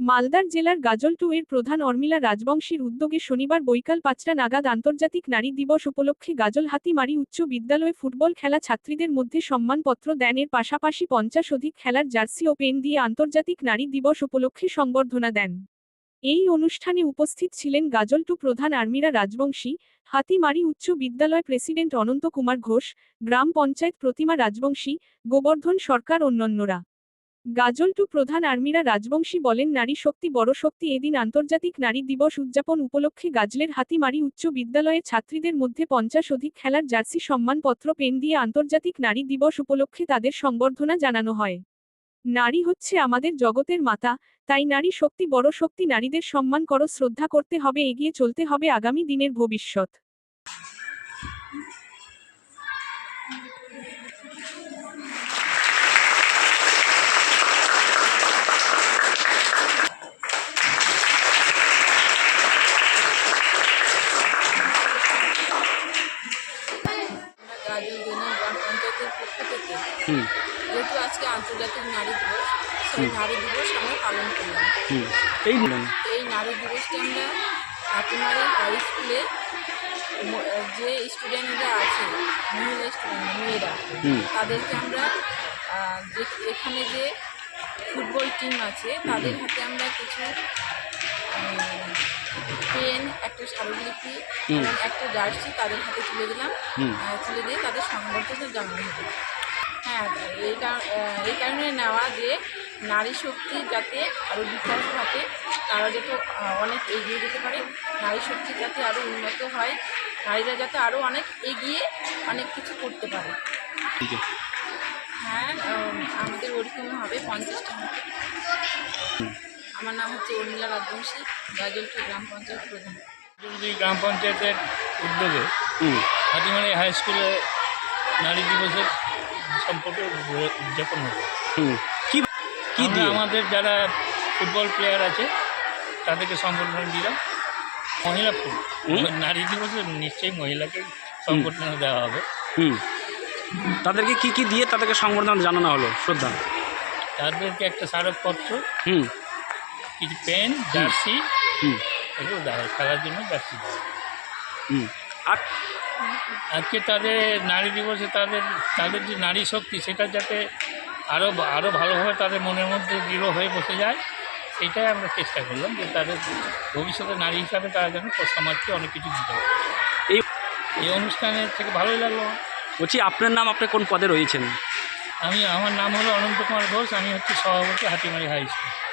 মালদার জেলার গাজল টু এর প্রধান অর্মিলা রাজবংশীর উদ্যোগে শনিবার বৈকাল পাঁচটা নাগাদ আন্তর্জাতিক নারী দিবস উপলক্ষে গাজল হাতিমারি উচ্চ বিদ্যালয়ে ফুটবল খেলা ছাত্রীদের মধ্যে সম্মানপত্র দানের পাশাপাশি পঞ্চাশ অধিক খেলার জার্সি ও পেন দিয়ে আন্তর্জাতিক নারী দিবস উপলক্ষে সংবর্ধনা দেন। এই অনুষ্ঠানে উপস্থিত ছিলেন গাজল টু প্রধান আর্মিরা রাজবংশী হাতিমারি উচ্চ বিদ্যালয় প্রেসিডেন্ট অনন্ত কুমার ঘোষ, গ্রাম পঞ্চায়েত প্রতিমা রাজবংশী, গোবর্ধন সরকার অন্যান্যরা। গাজল টু প্রধান আর্মিরা রাজবংশী বলেন, নারী শক্তি বড় শক্তি এদিন আন্তর্জাতিক নারী দিবস উদযাপন উপলক্ষে গাজলের হাতিমারি উচ্চ বিদ্যালয়ের ছাত্রীদের মধ্যে পঞ্চাশ অধিক খেলার জার্সি সম্মানপত্র পেন দিয়ে আন্তর্জাতিক নারী দিবস উপলক্ষে তাদের সংবর্ধনা জানানো হয়। নারী হচ্ছে আমাদের জগতের মাতা, তাই নারী শক্তি বড় শক্তি নারীদের সম্মান করো, শ্রদ্ধা করতে হবে, এগিয়ে চলতে হবে আগামী দিনের ভবিষ্যৎ। থেকে যেহেতু আজকে আন্তর্জাতিক নারী দিবস সেই নারী দিবস আমরা পালন করলাম। এই এই নারী দিবসটি আমরা হাতিমারি হাই স্কুলে যে স্টুডেন্টরা আছে মহিলা স্টুডেন্ট মেয়েরা তাদেরকে আমরা যে এখানে যে ফুটবল টিম আছে তাদের হাতে আমরা কিছু পেন একটা স্মারকলিপি একটা জার্সি তাদের হাতে তুলে দিলাম। তুলে দিয়ে তাদের সংবর্ধনা জানানো হবে। হ্যাঁ এই কার- এই কারণে নেওয়া যে নারী শক্তি যাতে আরও বিকাশ ঘটে তারা যাতে অনেক এগিয়ে যেতে পারে। নারী শক্তি যাতে আরও উন্নত হয় নারীরা যাতে আরও অনেক এগিয়ে অনেক কিছু করতে পারে। হ্যাঁ আমাদের ওরকম হবে পঞ্চাশটা মতো আমার নাম হচ্ছে উর্মিলা রাজবংশী গাজলপুর গ্রাম পঞ্চায়েত প্রধান। গ্রাম পঞ্চায়েতের উদ্যোগে হাতিমারি হাই স্কুলে নারী দিবসের সম্পর্কে উদযাপন হবে। কি কি দিয়ে? আমাদের যারা ফুটবল প্লেয়ার আছে তাদেরকে সম্বর্ধনা দিলাম। মহিলা। নারী দিবসে নিশ্চয়ই মহিলাকে সম্বর্ধনা দেওয়া হবে। হুম। তাদেরকে কি কি দিয়ে তাদেরকে সংবর্ধনা জানানো হলো? শ্রদ্ধা। তাদেরকে একটা স্মারকপত্র হুম। কিছু পেন জার্সি হুম। এগুলো দেওয়া হয় খেলার জন্য জার্সি দেওয়া। হুম। আজকে তাদের নারী দিবসে তাদের তাদের যে নারী শক্তি সেটা যাতে আরও আরও ভালোভাবে তাদের মনের মধ্যে দৃঢ় হয়ে বসে যায় সেটাই আমরা চেষ্টা করলাম যে তাদের ভবিষ্যতে নারী হিসাবে তারা যেন সমাজকে অনেক কিছু দিতে পারে। এই এই অনুষ্ঠানের থেকে ভালোই লাগল। বলছি আপনার নাম আপনি কোন পদে রয়েছেন? আমি আমার নাম হলো অনন্ত কুমার ঘোষ আমি হচ্ছে সভাপতি হাতিমারি হাই স্কুল।